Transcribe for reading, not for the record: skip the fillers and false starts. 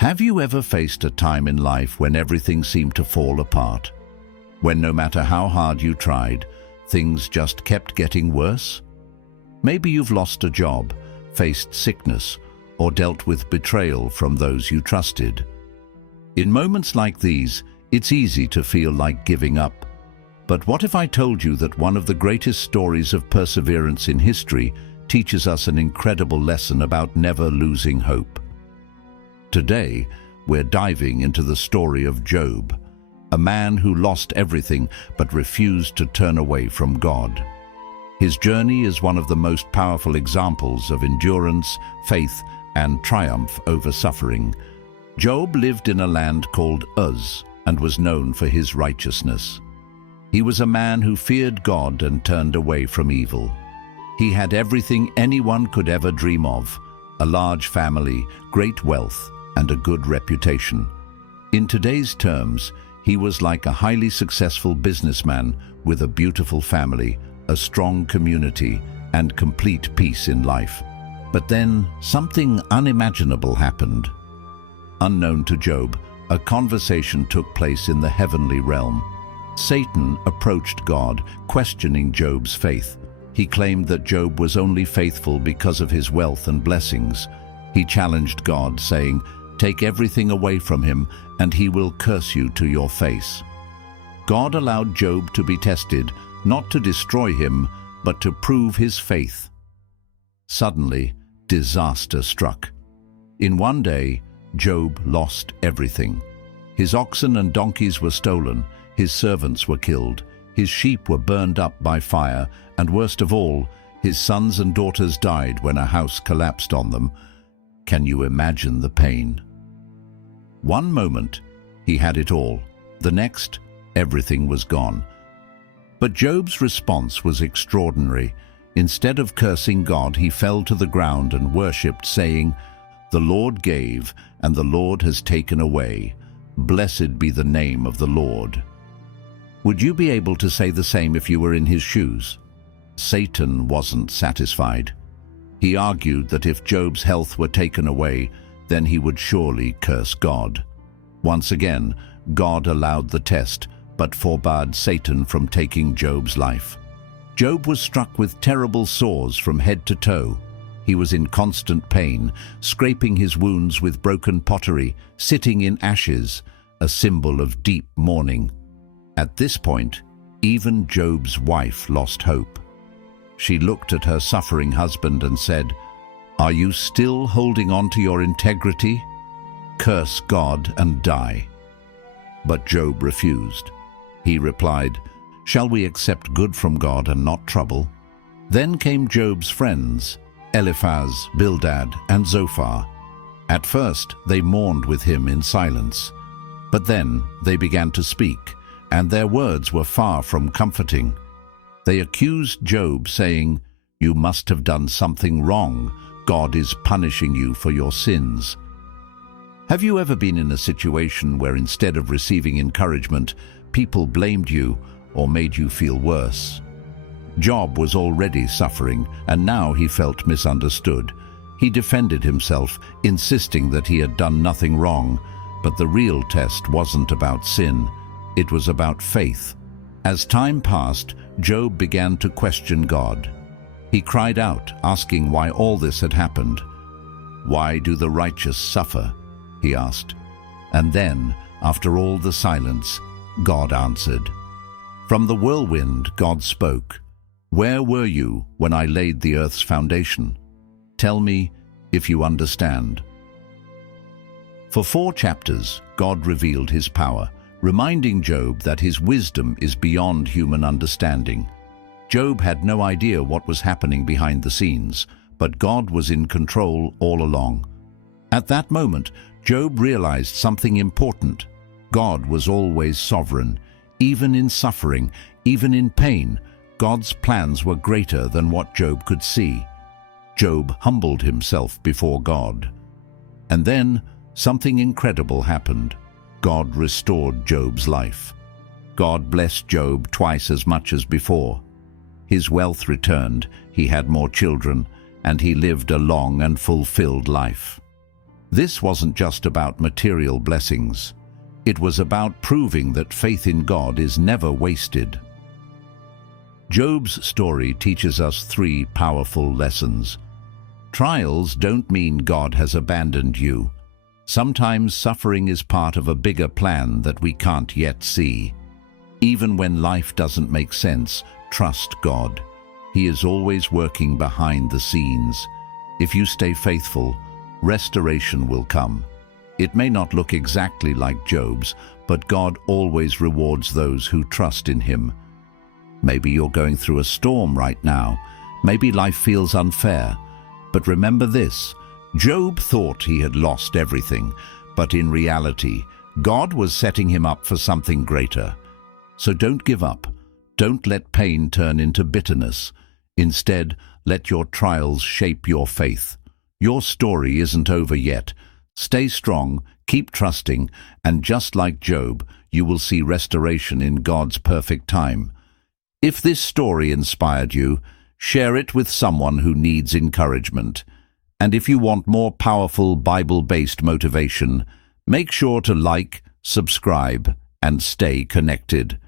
Have you ever faced a time in life when everything seemed to fall apart? When no matter how hard you tried, things just kept getting worse? Maybe you've lost a job, faced sickness, or dealt with betrayal from those you trusted. In moments like these, it's easy to feel like giving up. But what if I told you that one of the greatest stories of perseverance in history teaches us an incredible lesson about never losing hope? Today, we're diving into the story of Job, a man who lost everything but refused to turn away from God. His journey is one of the most powerful examples of endurance, faith, and triumph over suffering. Job lived in a land called Uz and was known for his righteousness. He was a man who feared God and turned away from evil. He had everything anyone could ever dream of: a large family, great wealth, and a good reputation. In today's terms, he was like a highly successful businessman with a beautiful family, a strong community, and complete peace in life. But then something unimaginable happened. Unknown to Job, a conversation took place in the heavenly realm. Satan approached God, questioning Job's faith. He claimed that Job was only faithful because of his wealth and blessings. He challenged God, saying, "Take everything away from him, and he will curse you to your face." God allowed Job to be tested, not to destroy him, but to prove his faith. Suddenly, disaster struck. In one day, Job lost everything. His oxen and donkeys were stolen, his servants were killed, his sheep were burned up by fire, and worst of all, his sons and daughters died when a house collapsed on them. Can you imagine the pain? One moment, he had it all. The next, everything was gone. But Job's response was extraordinary. Instead of cursing God, he fell to the ground and worshipped, saying, "The Lord gave, and the Lord has taken away. Blessed be the name of the Lord." Would you be able to say the same if you were in his shoes? Satan wasn't satisfied. He argued that if Job's health were taken away, then he would surely curse God. Once again, God allowed the test, but forbade Satan from taking Job's life. Job was struck with terrible sores from head to toe. He was in constant pain, scraping his wounds with broken pottery, sitting in ashes, a symbol of deep mourning. At this point, even Job's wife lost hope. She looked at her suffering husband and said, "Are you still holding on to your integrity? Curse God and die." But Job refused. He replied, "Shall we accept good from God and not trouble?" Then came Job's friends, Eliphaz, Bildad, and Zophar. At first, they mourned with him in silence. But then they began to speak, and their words were far from comforting. They accused Job, saying, "You must have done something wrong. God is punishing you for your sins." Have you ever been in a situation where instead of receiving encouragement, people blamed you or made you feel worse? Job was already suffering, and now he felt misunderstood. He defended himself, insisting that he had done nothing wrong, but the real test wasn't about sin. It was about faith. As time passed, Job began to question God. He cried out, asking why all this had happened. "Why do the righteous suffer?" he asked. And then, after all the silence, God answered. From the whirlwind, God spoke. "Where were you when I laid the earth's foundation? Tell me if you understand." For 4 chapters, God revealed his power, reminding Job that his wisdom is beyond human understanding. Job had no idea what was happening behind the scenes, but God was in control all along. At that moment, Job realized something important. God was always sovereign. Even in suffering, even in pain, God's plans were greater than what Job could see. Job humbled himself before God. And then, something incredible happened. God restored Job's life. God blessed Job twice as much as before. His wealth returned, he had more children, and he lived a long and fulfilled life. This wasn't just about material blessings. It was about proving that faith in God is never wasted. Job's story teaches us three powerful lessons. Trials don't mean God has abandoned you. Sometimes suffering is part of a bigger plan that we can't yet see. Even when life doesn't make sense, trust God. He is always working behind the scenes. If you stay faithful, restoration will come. It may not look exactly like Job's, but God always rewards those who trust in Him. Maybe you're going through a storm right now. Maybe life feels unfair. But remember this, Job thought he had lost everything, but in reality, God was setting him up for something greater. So don't give up. Don't let pain turn into bitterness. Instead, let your trials shape your faith. Your story isn't over yet. Stay strong, keep trusting, and just like Job, you will see restoration in God's perfect time. If this story inspired you, share it with someone who needs encouragement. And if you want more powerful Bible-based motivation, make sure to like, subscribe, and stay connected.